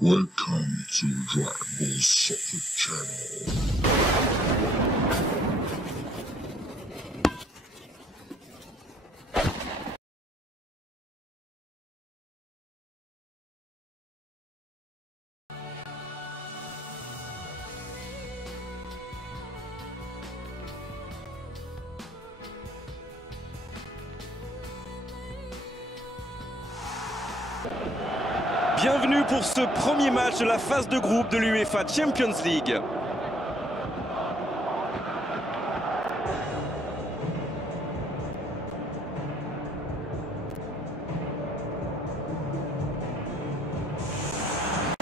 Welcome to Dragon Ball Soccer Channel. Bienvenue pour ce premier match de la phase de groupe de l'UEFA Champions League.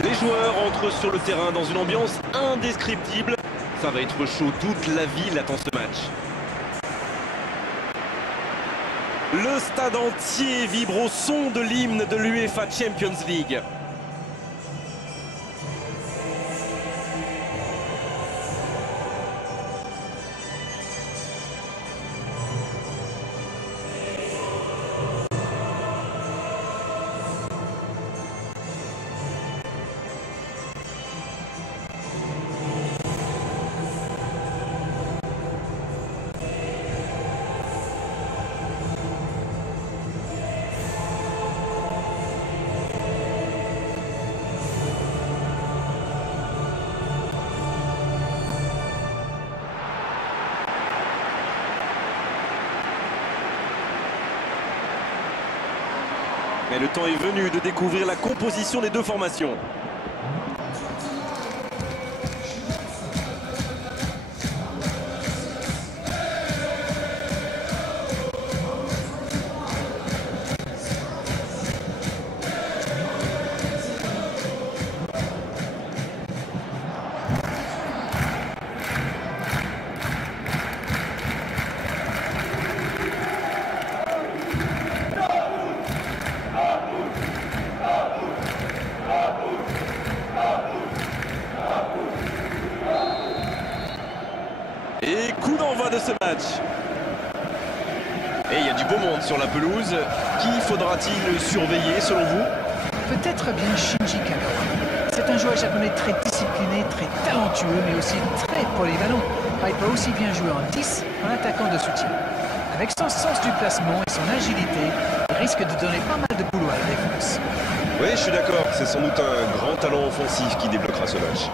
Les joueurs entrent sur le terrain dans une ambiance indescriptible. Ça va être chaud, toute la ville attend ce match. Le stade entier vibre au son de l'hymne de l'UEFA Champions League. Mais le temps est venu de découvrir la composition des deux formations. Et coup d'envoi de ce match. Et il y a du beau monde sur la pelouse. Qui faudra-t-il surveiller selon vous? Peut-être bien Shinji Kagawa. C'est un joueur japonais très discipliné, très talentueux, mais aussi très polyvalent. Il peut aussi bien jouer en 10, en attaquant de soutien. Avec son sens du placement et son agilité, il risque de donner pas mal de boulot à la défense. Oui, je suis d'accord. C'est sans doute un grand talent offensif qui débloquera ce match.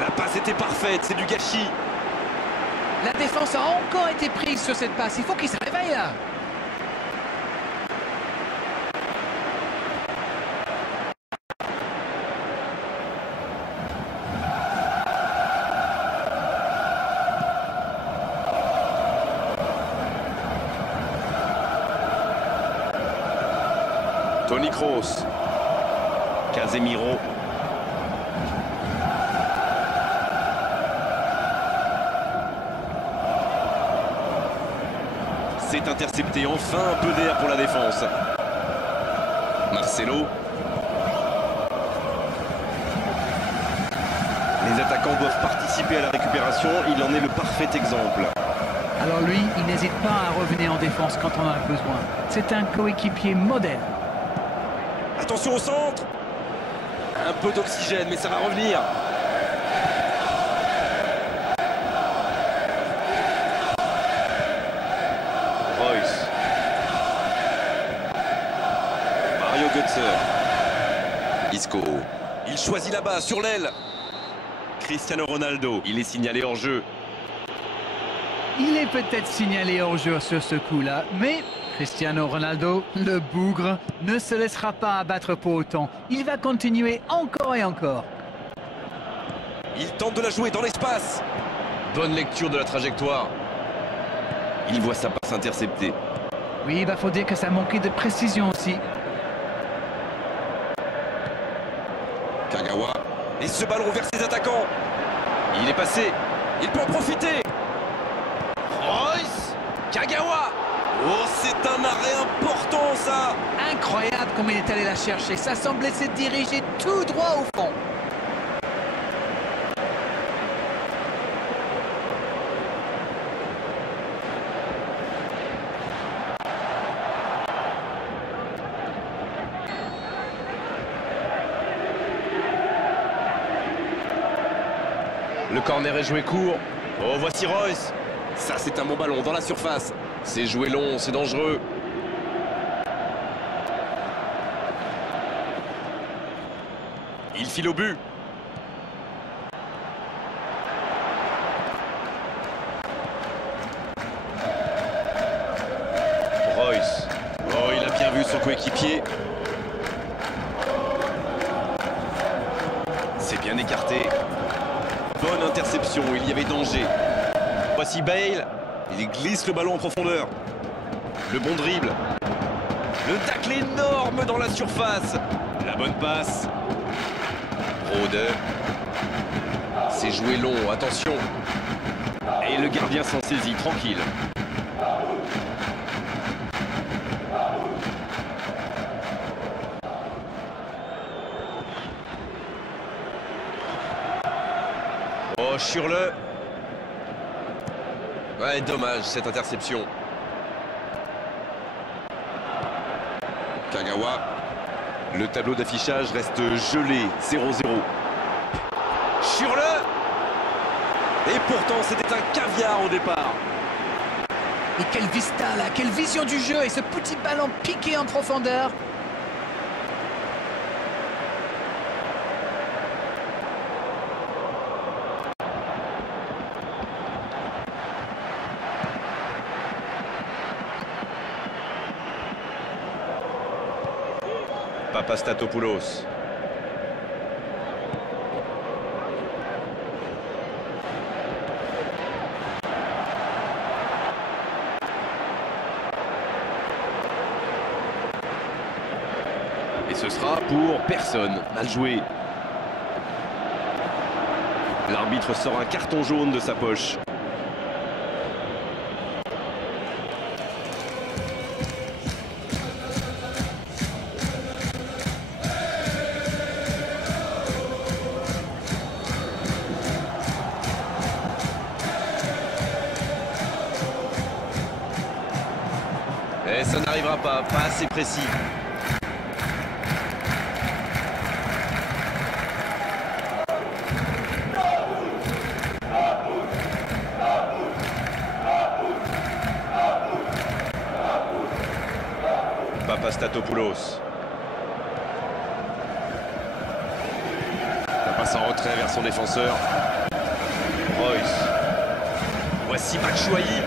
La passe était parfaite, c'est du gâchis. La défense a encore été prise sur cette passe. Il faut qu'il se réveille là. Toni Kroos. Casemiro. C'est intercepté, enfin un peu d'air pour la défense. Marcelo. Les attaquants doivent participer à la récupération, il en est le parfait exemple. Alors lui, il n'hésite pas à revenir en défense quand on en a besoin. C'est un coéquipier modèle. Attention au centre. Un peu d'oxygène, mais ça va revenir. Royce. Mario Götze. Isco. Il choisit là-bas, sur l'aile. Cristiano Ronaldo. Il est signalé hors jeu. Il est peut-être signalé hors jeu sur ce coup-là, mais Cristiano Ronaldo, le bougre, ne se laissera pas abattre pour autant. Il va continuer encore et encore. Il tente de la jouer dans l'espace. Bonne lecture de la trajectoire. Il voit sa passe interceptée. Oui, il faut dire que ça manquait de précision aussi. Kagawa. Et ce ballon vers ses attaquants. Il est passé. Il peut en profiter. Royce. Kagawa. Oh, c'est un arrêt important, ça. Incroyable comme il est allé la chercher. Ça semblait se diriger tout droit au fond. Le corner est joué court. Oh, voici Royce. Ça, c'est un bon ballon dans la surface. C'est joué long, c'est dangereux. Il file au but. Royce. Oh, il a bien vu son coéquipier. C'est bien écarté. Bonne interception, il y avait danger. Voici Bale. Il glisse le ballon en profondeur. Le bon dribble. Le tacle énorme dans la surface. La bonne passe. Rode. C'est joué long, attention. Et le gardien s'en saisit, tranquille. Oh, Schürrle. Ouais, dommage cette interception. Kagawa. Le tableau d'affichage reste gelé, 0-0. Schürrle. Et pourtant, c'était un caviar au départ. Et quelle vista là, quelle vision du jeu et ce petit ballon piqué en profondeur. Papastatopoulos. Et ce sera pour personne. Mal joué. L'arbitre sort un carton jaune de sa poche. Et ça n'arrivera pas assez précis. Papastatopoulos. La passe en retrait vers son défenseur. Royce. Voici Batshuayi.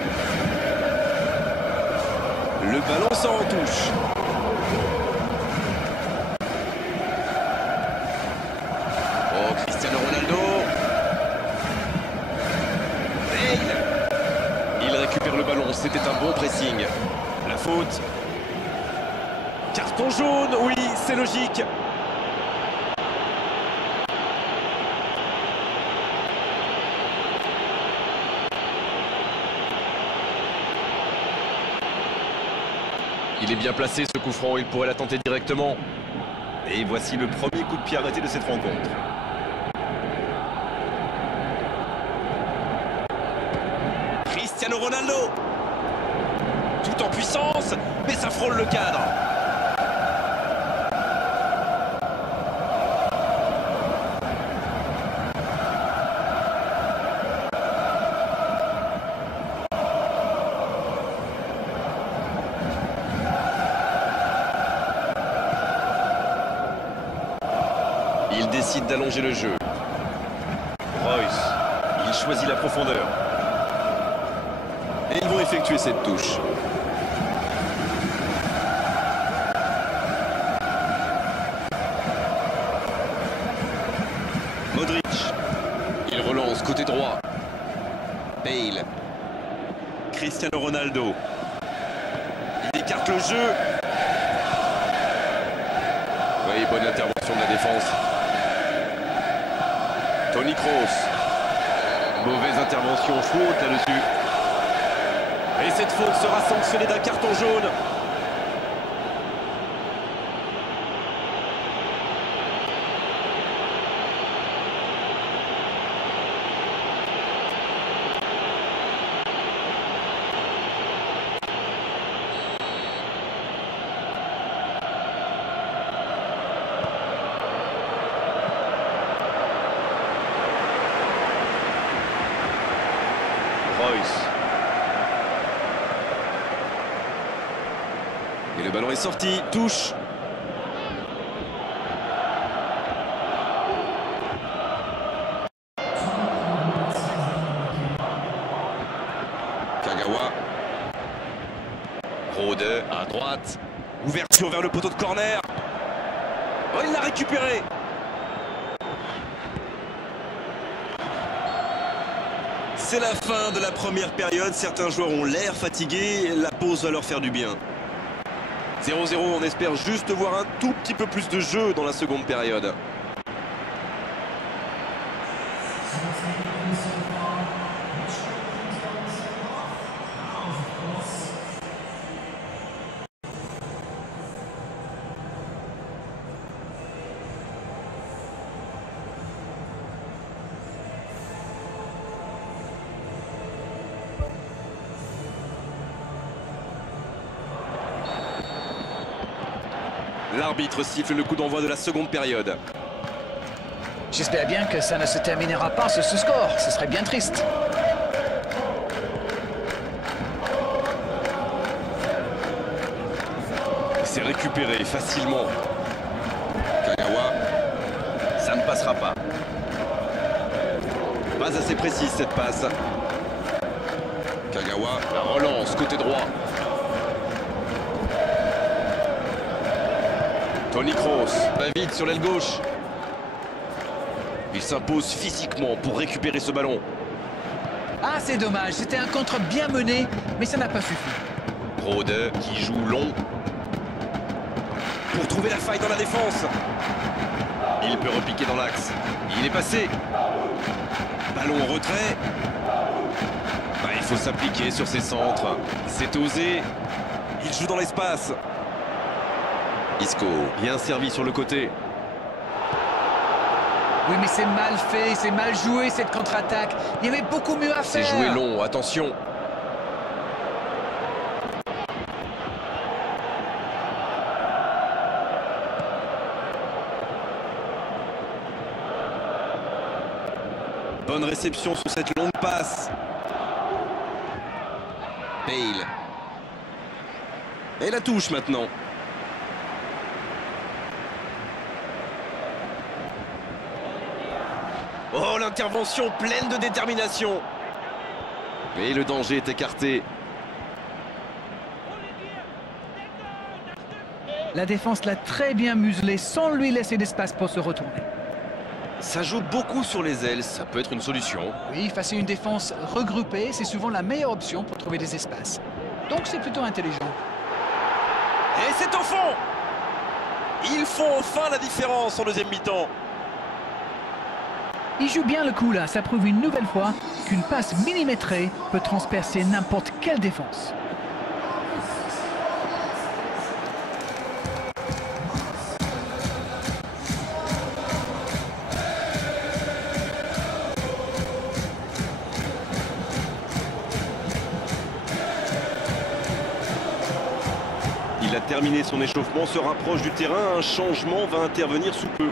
Le ballon sort en touche. Oh, Cristiano Ronaldo. Bale. Il récupère le ballon, c'était un bon pressing. La faute. Carton jaune, oui, c'est logique. Il est bien placé ce coup franc, il pourrait la tenter directement. Et voici le premier coup de pied arrêté de cette rencontre. Cristiano Ronaldo. Tout en puissance, mais ça frôle le cadre. Il décide d'allonger le jeu. Royce, il choisit la profondeur. Et ils vont effectuer cette touche. Modric. Il relance côté droit. Bale. Cristiano Ronaldo. Il écarte le jeu. Oui, bonne intervention de la défense. Toni Kroos. Mauvaise intervention, faute là-dessus. Et cette faute sera sanctionnée d'un carton jaune. ballon est sorti, touche. Kagawa. Rode à droite. Ouverture vers le poteau de corner. Oh, il l'a récupéré. C'est la fin de la première période. Certains joueurs ont l'air fatigués. La pause va leur faire du bien. 0-0, on espère juste voir un tout petit peu plus de jeu dans la seconde période. L'arbitre siffle le coup d'envoi de la seconde période. J'espère bien que ça ne se terminera pas sur ce score. Ce serait bien triste. C'est récupéré facilement. Kagawa. Ça ne passera pas. Pas assez précise cette passe. Kagawa. La relance côté droit. Toni Kroos va vite sur l'aile gauche. Il s'impose physiquement pour récupérer ce ballon. Ah, c'est dommage. C'était un contre bien mené, mais ça n'a pas suffi. Rode qui joue long. Pour trouver la faille dans la défense. Il peut repiquer dans l'axe. Il est passé. Ballon en retrait. Bah, il faut s'appliquer sur ses centres. C'est osé. Il joue dans l'espace. Isco, bien servi sur le côté. Oui, mais c'est mal fait, c'est mal joué cette contre-attaque. Il y avait beaucoup mieux à C'est faire. joué long, attention. Bonne réception sur cette longue passe. Bale. Et la touche maintenant. Oh, l'intervention pleine de détermination. Et le danger est écarté. La défense l'a très bien muselé sans lui laisser d'espace pour se retourner. Ça joue beaucoup sur les ailes, ça peut être une solution. Oui, face à une défense regroupée, c'est souvent la meilleure option pour trouver des espaces. Donc c'est plutôt intelligent. Et c'est au fond. Ils font enfin la différence en deuxième mi-temps. Il joue bien le coup là, ça prouve une nouvelle fois qu'une passe millimétrée peut transpercer n'importe quelle défense. Il a terminé son échauffement, se rapproche du terrain, un changement va intervenir sous peu.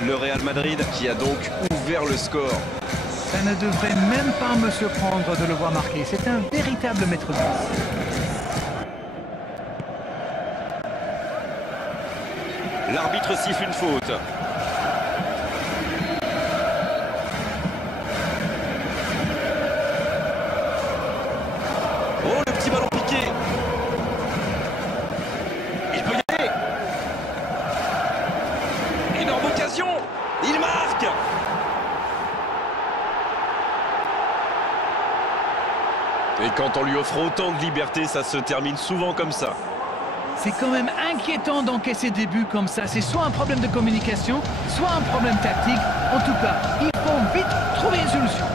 Le Real Madrid qui a donc ouvert le score. Ça ne devrait même pas me surprendre de le voir marquer. C'est un véritable maître d'œuvre. L'arbitre siffle une faute. Oh, le petit ballon piqué. Il peut y aller. Énorme occasion. Il marque. Et quand on lui offre autant de liberté, ça se termine souvent comme ça. C'est quand même inquiétant d'encaisser des buts comme ça. C'est soit un problème de communication, soit un problème tactique. En tout cas, il faut vite trouver une solution.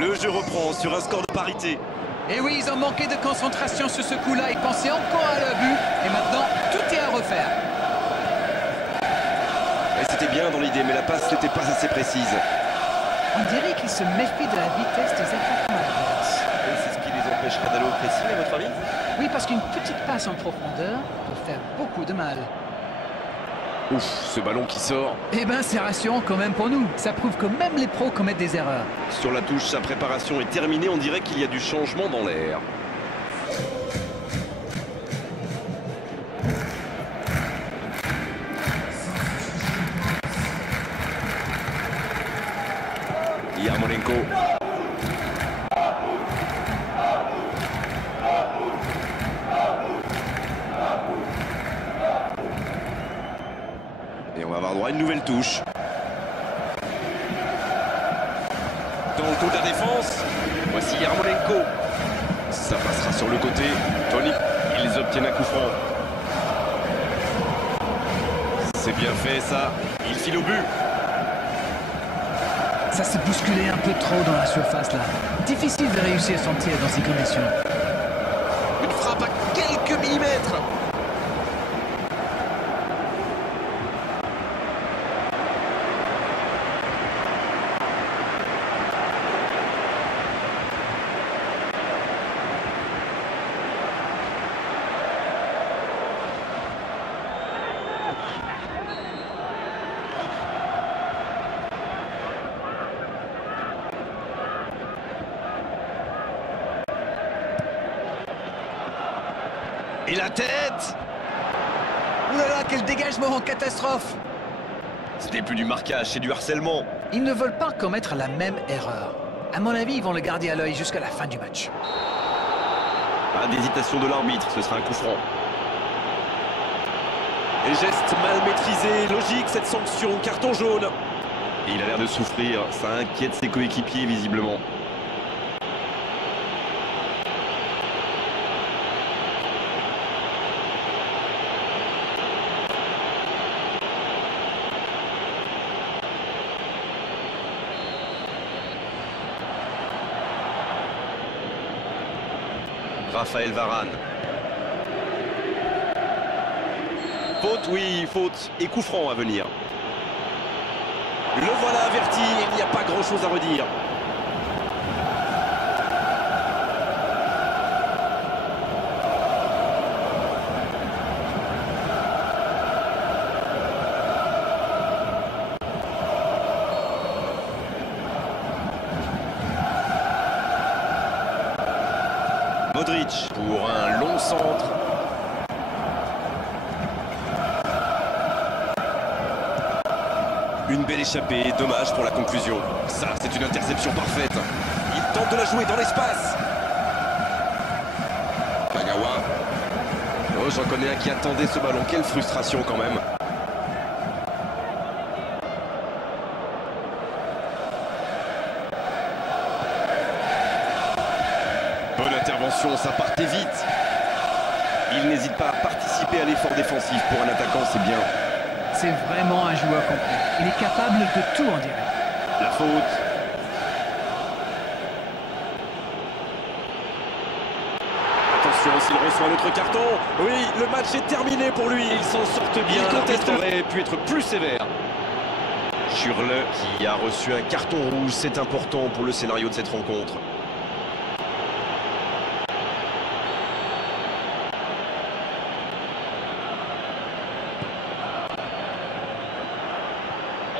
Le jeu reprend sur un score de parité. Et oui, ils ont manqué de concentration sur ce coup-là. Ils pensaient encore à leur but. Et maintenant, tout est à refaire. Et c'était bien dans l'idée, mais la passe n'était pas assez précise. On dirait qu'ils se méfient de la vitesse des attaquants adverses. Et c'est ce qui les empêchera d'aller au pressing, à votre avis? Oui, parce qu'une petite passe en profondeur peut faire beaucoup de mal. Ouf, ce ballon qui sort. Eh ben, c'est rassurant quand même pour nous. Ça prouve que même les pros commettent des erreurs. Sur la touche, sa préparation est terminée. On dirait qu'il y a du changement dans l'air. Yarmolenko. Et on va avoir droit à une nouvelle touche. Dans le dos de la défense, voici Yarmolenko. Ça passera sur le côté. Tony, ils obtiennent un coup franc. C'est bien fait ça. Il file au but. Ça s'est bousculé un peu trop dans la surface là. Difficile de réussir son tir dans ces conditions. Une frappe à quelques millimètres. Et la tête! Ouh là là, quel dégagement en catastrophe! Ce n'est plus du marquage, c'est du harcèlement. Ils ne veulent pas commettre la même erreur. À mon avis, ils vont le garder à l'œil jusqu'à la fin du match. Pas d'hésitation de l'arbitre, ce sera un coup franc. Et geste mal maîtrisé, logique cette sanction, carton jaune. Et il a l'air de souffrir, ça inquiète ses coéquipiers visiblement. Raphaël Varane. Faute, oui, faute. Et coup franc à venir. Le voilà averti, il n'y a pas grand-chose à redire. Modric pour un long centre. Une belle échappée, dommage pour la conclusion. Ça, c'est une interception parfaite. Il tente de la jouer dans l'espace. Kagawa. Oh, j'en connais un qui attendait ce ballon. Quelle frustration quand même. Bonne intervention, ça partait vite. Il n'hésite pas à participer à l'effort défensif. Pour un attaquant, c'est bien. C'est vraiment un joueur complet. Il est capable de tout, on dirait. La faute. Attention, s'il reçoit un autre carton. Oui, le match est terminé pour lui. Il s'en sort bien. Il conteste, aurait pu être plus sévère. Schürrle qui a reçu un carton rouge. C'est important pour le scénario de cette rencontre.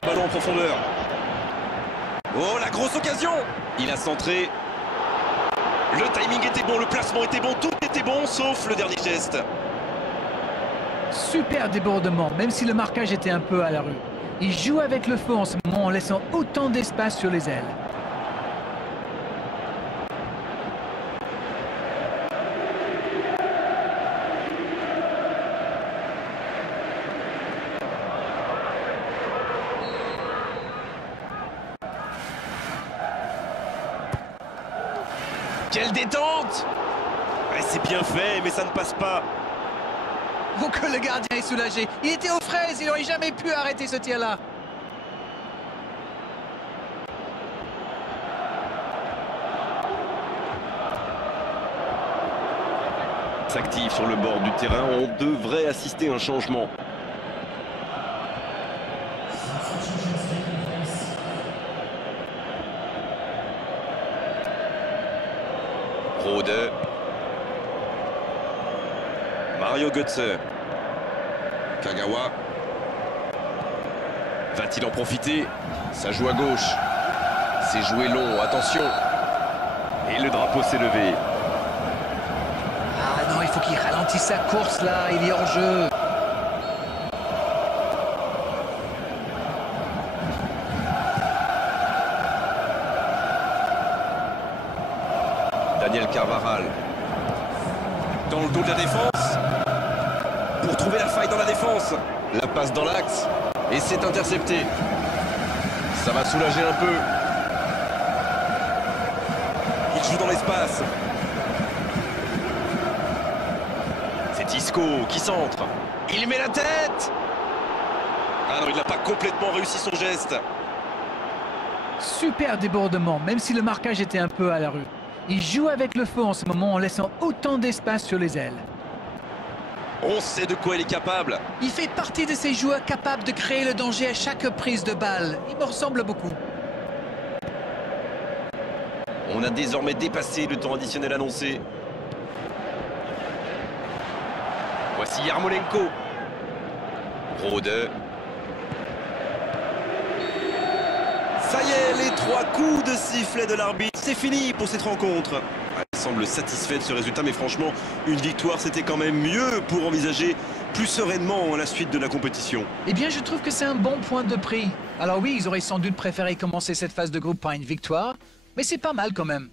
Ballon en profondeur. Oh, la grosse occasion! Il a centré. Le timing était bon, le placement était bon, tout était bon, sauf le dernier geste. Super débordement, même si le marquage était un peu à la rue. Il joue avec le feu en ce moment en laissant autant d'espace sur les ailes. Quelle détente! Ouais, c'est bien fait, mais ça ne passe pas. Oh, que le gardien est soulagé. Il était aux fraises, il n'aurait jamais pu arrêter ce tir-là. S'active sur le bord du terrain, on devrait assister à un changement. Rode. Mario Götze. Kagawa. Va-t-il en profiter? Ça joue à gauche. C'est joué long, attention. Et le drapeau s'est levé. Ah non, il faut qu'il ralentisse sa course là, il est hors jeu. Daniel Carvajal. Dans le dos de la défense. Pour trouver la faille dans la défense. La passe dans l'axe. Et c'est intercepté. Ça va soulager un peu. Il joue dans l'espace. C'est Isco qui centre. Il met la tête. Ah non, il n'a pas complètement réussi son geste. Super débordement, même si le marquage était un peu à la rue. Il joue avec le feu en ce moment en laissant autant d'espace sur les ailes. On sait de quoi il est capable. Il fait partie de ces joueurs capables de créer le danger à chaque prise de balle. Il me ressemble beaucoup. On a désormais dépassé le temps additionnel annoncé. Voici Yarmolenko. Rode. Ça y est, les 3 coups de sifflet de l'arbitre. C'est fini pour cette rencontre. Elle semble satisfaite de ce résultat, mais franchement, une victoire, c'était quand même mieux pour envisager plus sereinement la suite de la compétition. Eh bien, je trouve que c'est un bon point de prix. Alors oui, ils auraient sans doute préféré commencer cette phase de groupe par une victoire, mais c'est pas mal quand même.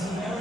So